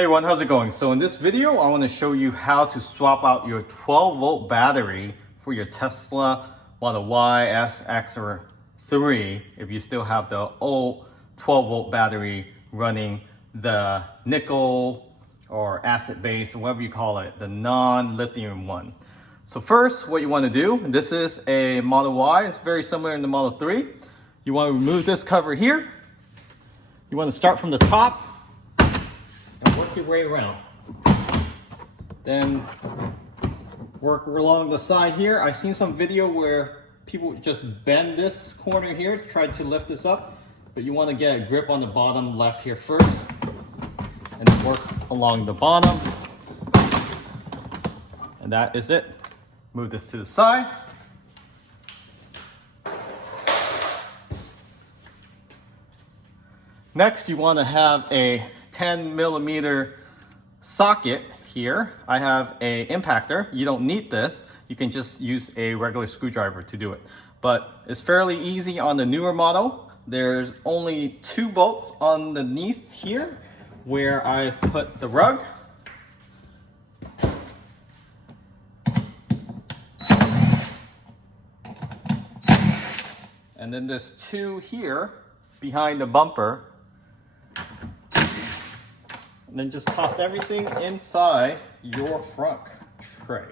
Hey everyone, how's it going? So in this video, I want to show you how to swap out your 12-volt battery for your Tesla Model Y, S, X, or 3 if you still have the old 12-volt battery running the nickel or acid base, or whatever you call it, the non-lithium one. So first, what you want to do, this is a Model Y, it's very similar in the Model 3. You want to remove this cover here. You want to start from the top and work your way around. Then work along the side here. I've seen some video where people just bend this corner here, try to lift this up, but you want to get a grip on the bottom left here first, and then work along the bottom. And that is it. Move this to the side. Next, you want to have a 10mm socket here. I have a impactor. You don't need this. You can just use a regular screwdriver to do it. But it's fairly easy on the newer model. There's only 2 bolts underneath here where I put the rug. And then there's 2 here behind the bumper. And then just toss everything inside your frunk tray.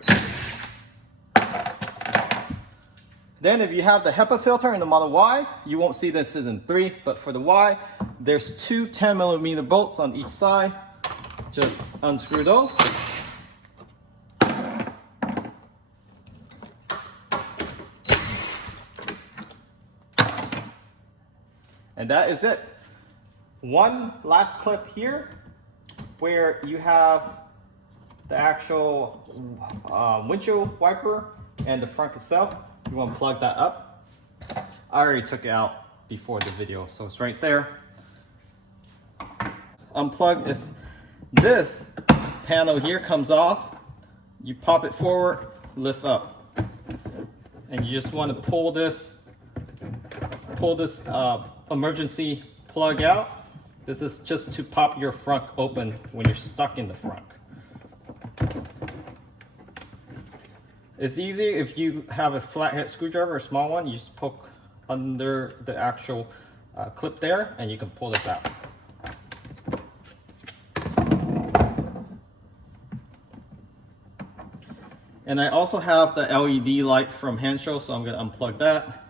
Then if you have the HEPA filter in the Model Y, you won't see this in 3, but for the Y, there's 2 10mm bolts on each side. Just unscrew those. And that is it. One last clip here where you have the actual windshield wiper and the frunk itself. You want to plug that up. I already took it out before the video, so it's right there. Unplug this panel here comes off. You pop it forward, lift up. And you just want to pull this emergency plug out. This is just to pop your frunk open when you're stuck in the frunk. It's easy if you have a flathead screwdriver, a small one, you just poke under the actual clip there and you can pull this out. And I also have the LED light from Hanshow, so I'm going to unplug that,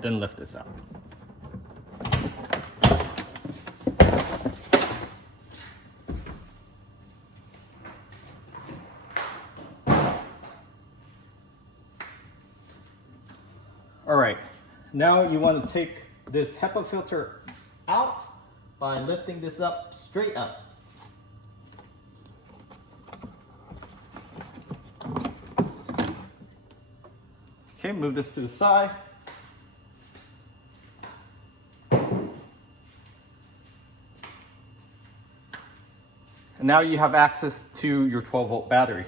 then lift this out. All right, now you want to take this HEPA filter out by lifting this up straight up. Okay, move this to the side. And now you have access to your 12-volt battery.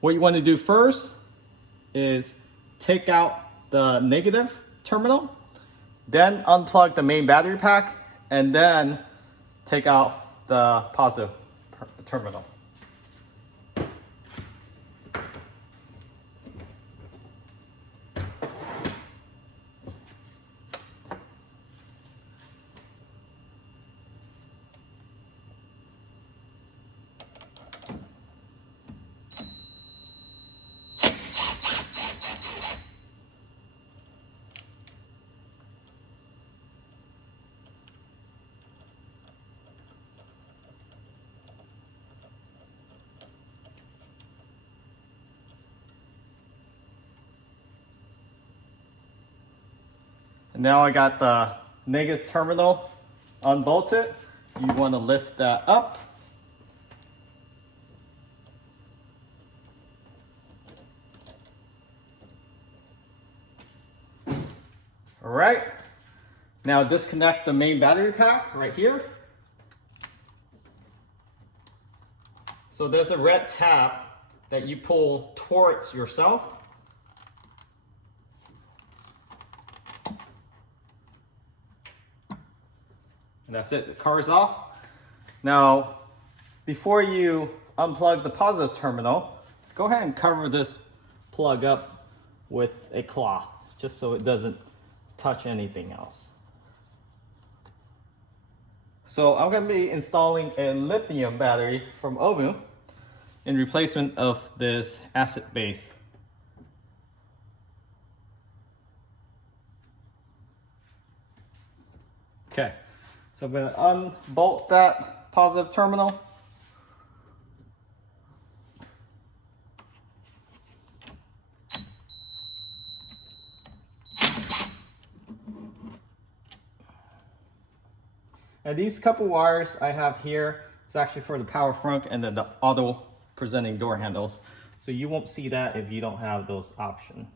What you want to do first is take out the negative terminal, then unplug the main battery pack, and then take out the positive terminal. Now I got the negative terminal unbolted. You want to lift that up. All right. Now disconnect the main battery pack right here. So there's a red tab that you pull towards yourself. And that's it, the car is off. Now, before you unplug the positive terminal, go ahead and cover this plug up with a cloth, just so it doesn't touch anything else. So I'm going to be installing a lithium battery from Omu in replacement of this acid base. Okay, so I'm going to unbolt that positive terminal. And these couple wires I have here, it's actually for the power frunk and then the auto presenting door handles. So you won't see that if you don't have those options.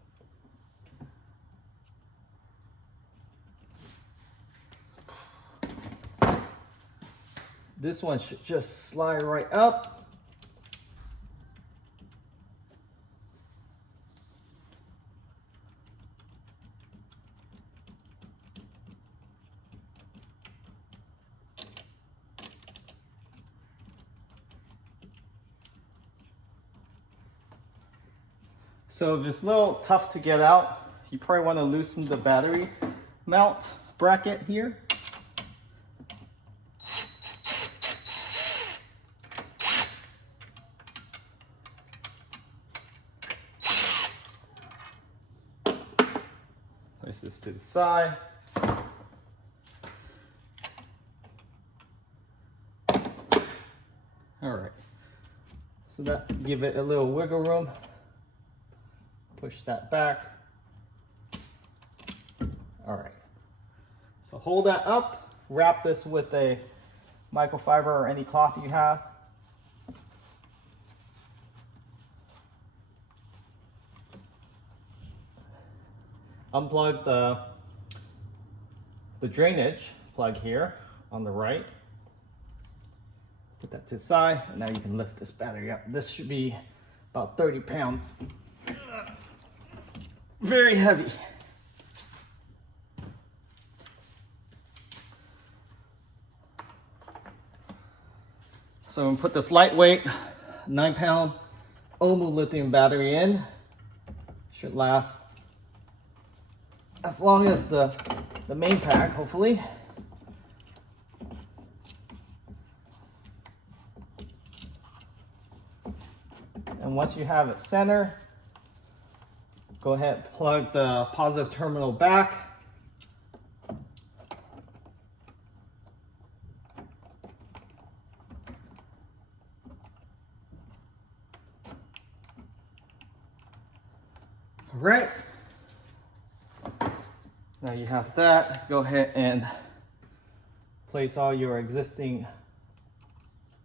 This one should just slide right up. So if it's a little tough to get out, you probably want to loosen the battery mount bracket here. Place this to the side. All right, so that give it a little wiggle room. Push that back. All right, so hold that up, wrap this with a microfiber or any cloth you have. Unplug the drainage plug here on the right. Put that to the side, and now you can lift this battery up. This should be about 30 pounds. Very heavy. So I'm gonna put this lightweight 9-pound Omu lithium battery in. Should last as long as the main pack, hopefully. And once you have it centered, go ahead and plug the positive terminal back. All right. Now you have that. Go ahead and place all your existing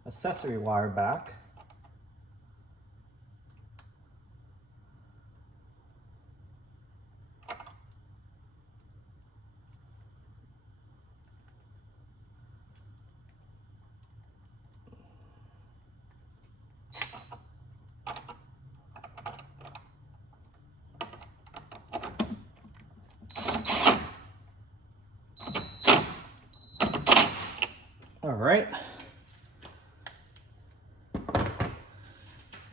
accessory wire back. All right.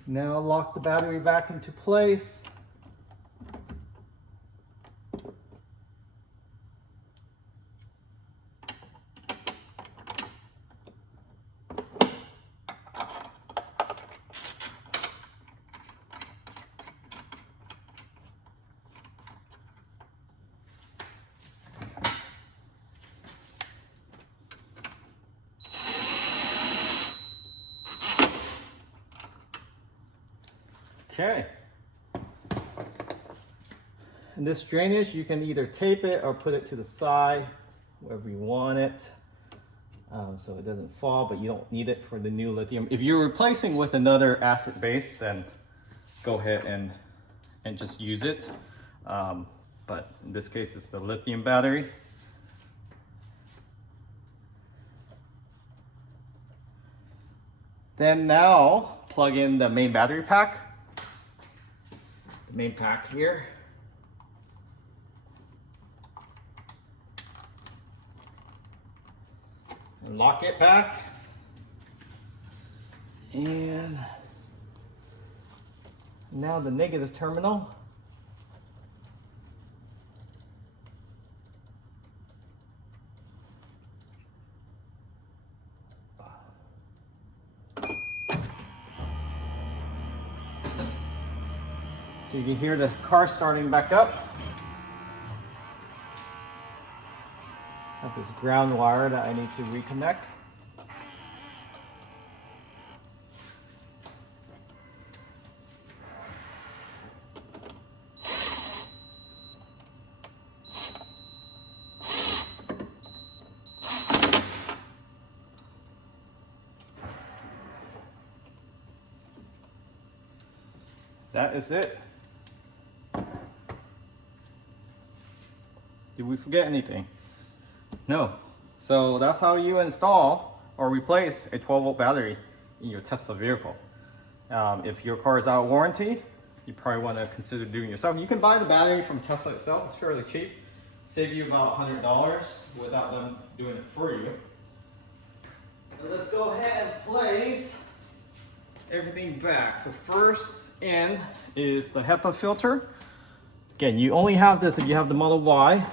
Now lock the battery back into place. Okay. And this drainage, you can either tape it or put it to the side, wherever you want it, so it doesn't fall, but you don't need it for the new lithium. If you're replacing with another acid base, then go ahead and just use it. But in this case, it's the lithium battery. Then now, plug in the main battery pack. The main pack here. lock it back. And now the negative terminal. So you can hear the car starting back up. I have this ground wire that I need to reconnect. That is it. Did we forget anything? No. So that's how you install or replace a 12-volt battery in your Tesla vehicle. If your car is out of warranty, you probably want to consider doing it yourself. You can buy the battery from Tesla itself. It's fairly cheap. Save you about $100 without them doing it for you. But let's go ahead and place everything back. So first in is the HEPA filter. Again, you only have this if you have the Model Y.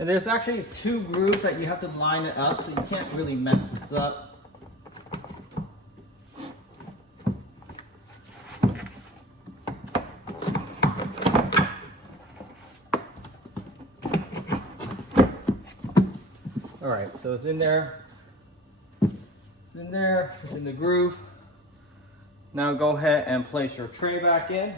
And there's actually 2 grooves that you have to line it up, so you can't really mess this up. All right, so it's in there. It's in there, it's in the groove. Now go ahead and place your tray back in.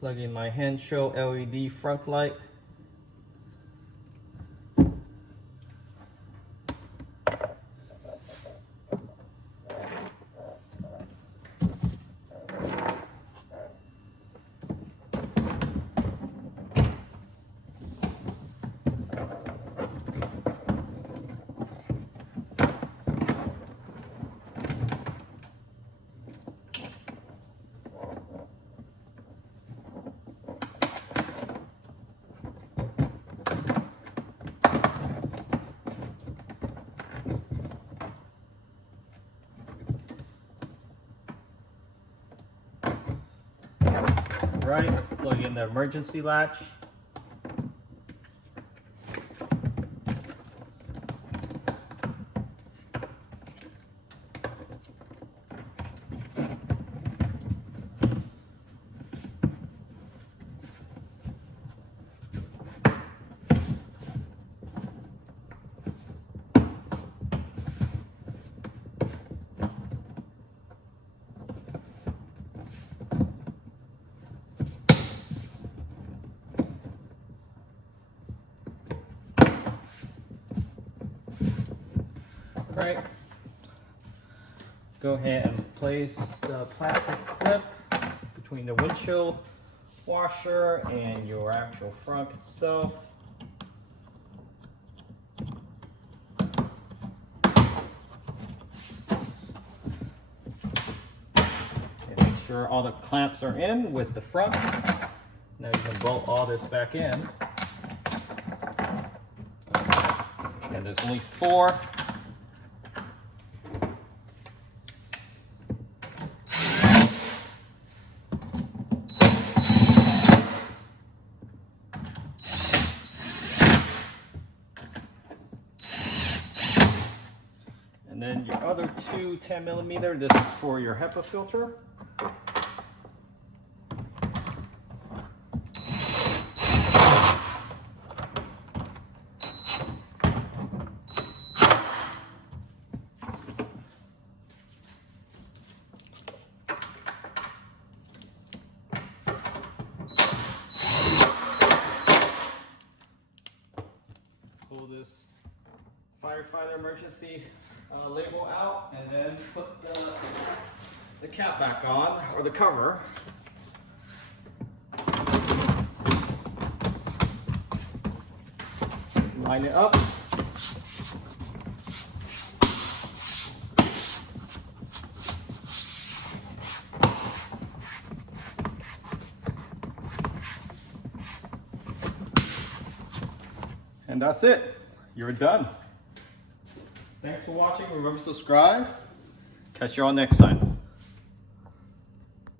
Plug in my hand show LED front light. Right, plug in the emergency latch. Right. Go ahead and place the plastic clip between the windshield washer and your actual frunk itself. And make sure all the clamps are in with the front. Now you can bolt all this back in. And there's only 4. And then your other 2 10mm, this is for your HEPA filter. pull this firefighter emergency label out and then put the cap back on, or the cover. Line it up. And that's it. You're done. Thanks for watching. Remember to subscribe. Catch you all next time.